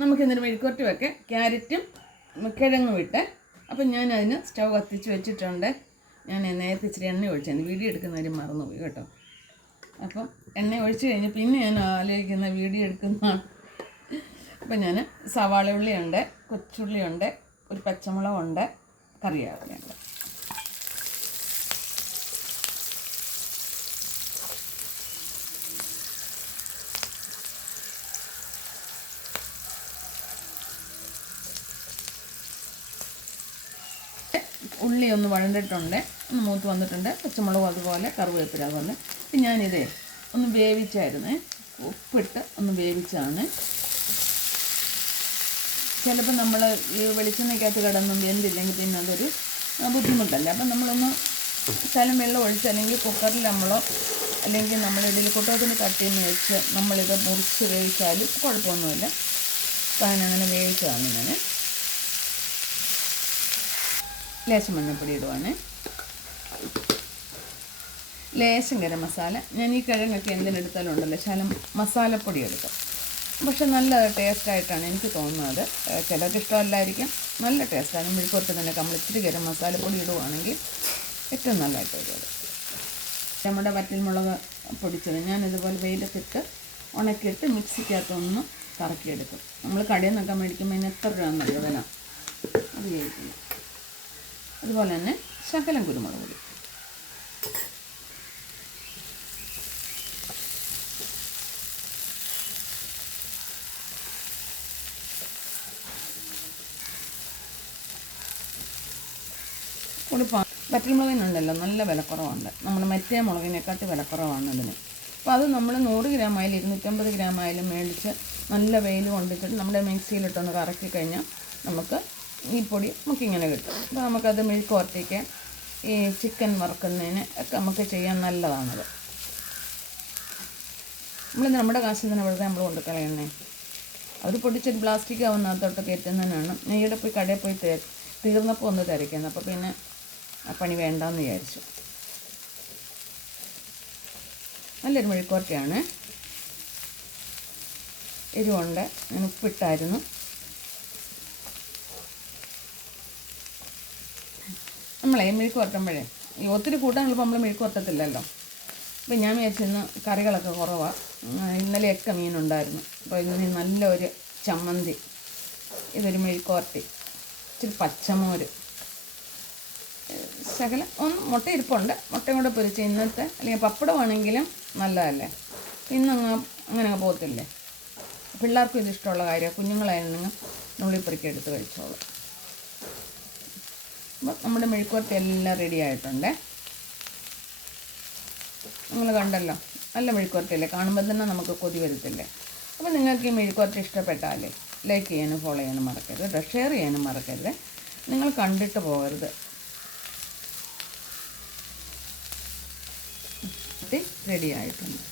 നമുക്കിന്നൊരു മെഴുക്കുവരട്ടി വെക്കാം. ക്യാരറ്റും കിഴങ്ങും ഇട്ട്. അപ്പം ഞാനതിന് സ്റ്റൗ കത്തിച്ച് വെച്ചിട്ടുണ്ട്. ഞാൻ നേരത്തെ ഇച്ചിരി എണ്ണ ഒഴിച്ചായിരുന്നു, വീഡിയോ എടുക്കുന്നവരും മറന്നുപോയി കേട്ടോ. അപ്പം എണ്ണ ഒഴിച്ച് കഴിഞ്ഞ് പിന്നെ ഞാൻ ആലോചിക്കുന്ന വീഡിയോ എടുക്കുന്നതാണ്. അപ്പം ഞാൻ സവാള ഉള്ളിയുണ്ട്, കൊച്ചുള്ളിയുണ്ട്, ഒരു പച്ചമുളകുണ്ട്, കറിവേപ്പിലയുണ്ട്. ഉള്ളി ഒന്ന് വഴണ്ടിട്ടുണ്ട്, ഒന്ന് മൂത്ത് വന്നിട്ടുണ്ട്. പച്ചമുളകും അതുപോലെ, കറിവേപ്പില അതുപോലെ. അപ്പം ഞാനിതേ ഒന്ന് വേവിച്ചായിരുന്നേ, ഉപ്പിട്ട് ഒന്ന് വേവിച്ചാണ്. ചിലപ്പോൾ നമ്മൾ ഈ വെളിച്ചെണ്ണയ്ക്കകത്ത് കിടന്നും വെന്തില്ലെങ്കിൽ പിന്നെ അതൊരു ബുദ്ധിമുട്ടല്ലേ. അപ്പം നമ്മളൊന്ന് ശകലം വെള്ളം ഒഴിച്ച് അല്ലെങ്കിൽ കുക്കറിൽ നമ്മളോ അല്ലെങ്കിൽ നമ്മൾ ഇഡ്ഡലിക്കുട്ടത്തിന് കട്ടിന്ന് വെച്ച് നമ്മളിത് മുറിച്ച് വേവിച്ചാലും കുഴപ്പമൊന്നുമില്ല. അപ്പം അങ്ങനെ വേവിച്ചതാണ് ഞാൻ. ലേശം മഞ്ഞൾപ്പൊടി ഇടുവാണ്, ലേശം ഗരം മസാല. ഞാൻ ഈ കിഴങ്ങൊക്കെ എന്തിനെടുത്താലും ഉണ്ടല്ലോ ശകലം മസാലപ്പൊടി എടുക്കും. പക്ഷെ നല്ല ടേസ്റ്റായിട്ടാണ് എനിക്ക് തോന്നുന്നത്. ചിലർക്ക് ഇഷ്ടമല്ലായിരിക്കും, നല്ല ടേസ്റ്റാണ്. മെഴുക്കുവരട്ടി തന്നെ നമ്മൾ ഇച്ചിരി ഗരം മസാലപ്പൊടി ഇടുവാണെങ്കിൽ ഏറ്റവും നല്ലതായിട്ട് വരും. അത് നമ്മുടെ വറ്റൽമുളക് പൊടിച്ചത് ഞാനിതുപോലെ വെയിലത്തിട്ട് ഉണക്കിയിട്ട് മിക്സിക്കകത്തൊന്ന് കറക്കിയെടുക്കും. നമ്മൾ കടയിൽ നിന്നൊക്കെ മേടിക്കുമ്പോൾ അതിന് എത്ര രൂപയെന്നറിയോ വില, അത് കഴിക്കില്ല. അതുപോലെ തന്നെ ശകലം കുരുമുളക് പൊടി. വറ്റൽമുളകിനുണ്ടല്ലോ നല്ല വിലക്കുറവുണ്ട്. നമ്മൾ മറ്റേ മുളകിനെക്കാട്ടി വിലക്കുറവാണ് അതിന്. അപ്പോൾ അത് നമ്മൾ 100 ഗ്രാം ആയാലും 250 ഗ്രാം ആയാലും മേടിച്ച് നല്ല വെയിൽ കൊണ്ടിട്ട് നമ്മുടെ മിക്സിയിലിട്ടൊന്ന് കറക്കി കഴിഞ്ഞാൽ നമുക്ക് ഈ പൊടി നമുക്കിങ്ങനെ കിട്ടും. അപ്പോൾ നമുക്കത് മെഴുക്കുവരട്ടിക്ക് ഈ ചിക്കൻ വറുക്കുന്നതിന് ഒക്കെ നമുക്ക് ചെയ്യാൻ നല്ലതാണത്. നമ്മുടെ കാശിൽ തന്നെ വെറുതെ നമ്മൾ കൊണ്ടുക്കളയണേ. അവർ പൊടിച്ചൊരു പ്ലാസ്റ്റിക് ആവുന്നകത്തോട്ട് കയറ്റുന്നതിനാണ്. നെയ്യുടെ പോയി കടയിൽ പോയി തീർന്നപ്പോൾ ഒന്ന് തിരക്കുന്നത്. അപ്പോൾ പിന്നെ ആ പണി വേണ്ടെന്ന് വിചാരിച്ചു. നല്ലൊരു മെഴുക്കുവരട്ടിയാണ്. എരിവുണ്ട്, ഞാൻ ഉപ്പിട്ടായിരുന്നു. നമ്മളെ മെഴുക്ക് വരട്ടുമ്പോഴേ ഈ ഒത്തിരി കൂട്ടാൻ ചിലപ്പോൾ നമ്മൾ മെഴുക്ക് വരട്ടത്തില്ലല്ലോ. അപ്പോൾ ഞാൻ വിചാരിച്ചിരുന്നു കറികളൊക്കെ കുറവാണ്. ഇന്നലെയൊക്കെ മീനുണ്ടായിരുന്നു. അപ്പോൾ ഇന്ന് നല്ലൊരു ചമ്മന്തി, ഇതൊരു മെഴുക്ക് വരട്ടി, ഇച്ചിരി പച്ചമോര്, ശകലം ഒന്ന് മുട്ട ഇരിപ്പുണ്ട്, മുട്ടയും കൂടെ പൊരിച്ച് ഇന്നത്തെ. അല്ലെങ്കിൽ പപ്പടമാണെങ്കിലും നല്ലതല്ലേ, അങ്ങനെ പോകത്തില്ലേ. പിള്ളേർക്കും ഇതിഷ്ടമുള്ള കാര്യമാണ്. കുഞ്ഞുങ്ങളായിരുന്നെങ്കിൽ നുള്ളിപ്പെറുക്കി എടുത്ത് കഴിച്ചോളൂ. അപ്പോൾ നമ്മുടെ മെഴുക്കുവരട്ടി എല്ലാം റെഡി ആയിട്ടുണ്ട്. നിങ്ങൾ കണ്ടല്ലോ, നല്ല മെഴുക്കുവരട്ടിയല്ലേ, കാണുമ്പോൾ തന്നെ നമുക്ക് കൊതി വരത്തില്ലേ. അപ്പോൾ നിങ്ങൾക്ക് ഈ മെഴുക്കുവരട്ടി ഇഷ്ടപ്പെട്ടാലേ ലൈക്ക് ചെയ്യാനും ഫോളോ ചെയ്യാനും മറക്കരുത്, ഷെയർ ചെയ്യാനും മറക്കരുത്. നിങ്ങൾ കണ്ടിട്ട് പോകരുത്. റെഡി ആയിട്ടുണ്ട്.